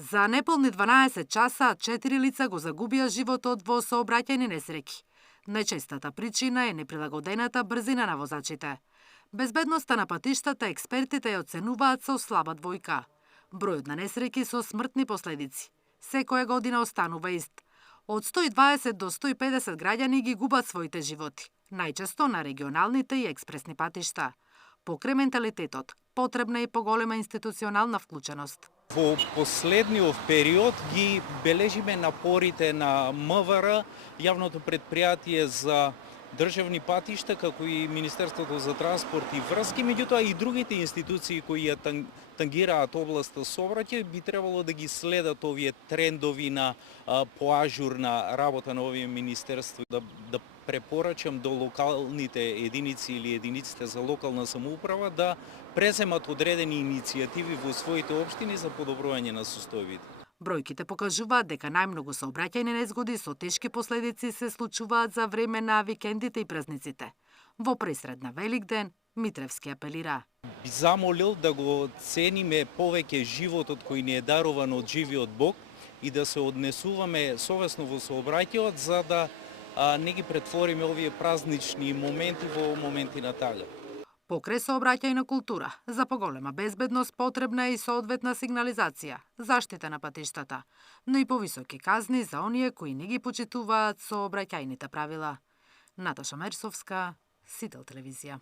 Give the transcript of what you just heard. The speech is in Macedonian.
За неполни 12 часа 4 лица го загубија животот во сообраќајни несреќи. Најчестата причина е неприлагодената брзина на возачите. Безбедноста на патиштата експертите ја оценуваат со слаба двојка. Бројот на несреќи со смртни последици секоја година останува ист. Од 120 до 150 граѓани ги губат своите животи, најчесто на регионалните и експресни патишта. Покрај менталитетот, потребна е и поголема институционална вклученост. Во последниот период ги бележиме напорите на МВР, јавното предпријатие за државни патишта, како и Министерството за транспорт и врски, меѓутоа и другите институции кои ја тангираат областа сообраќај би требало да ги следат овие трендови на поажурна работа на овие министерство, да препорачам до локалните единици или единиците за локална самоуправа да преземат одредени иницијативи во своите општини за подобрување на состојбите. Бројките покажуваат дека најмногу сообраќајни незгоди со тешки последици се случуваат за време на викендите и празниците. Во пресред на Великден, Митревски апелира. Би замолил да го цениме повеќе животот кој ни е даруван од живиот Бог и да се однесуваме совесно во сообраќајот, за да не ги претвориме овие празнични моменти во моменти на тага. Покрај сообраќајна култура, за поголема безбедност потребна е и соодветна сигнализација, заштита на патиштата, но и повисоки казни за оние кои не ги почитуваат сообраќајните правила. Наташа Мерсовска, Сител телевизија.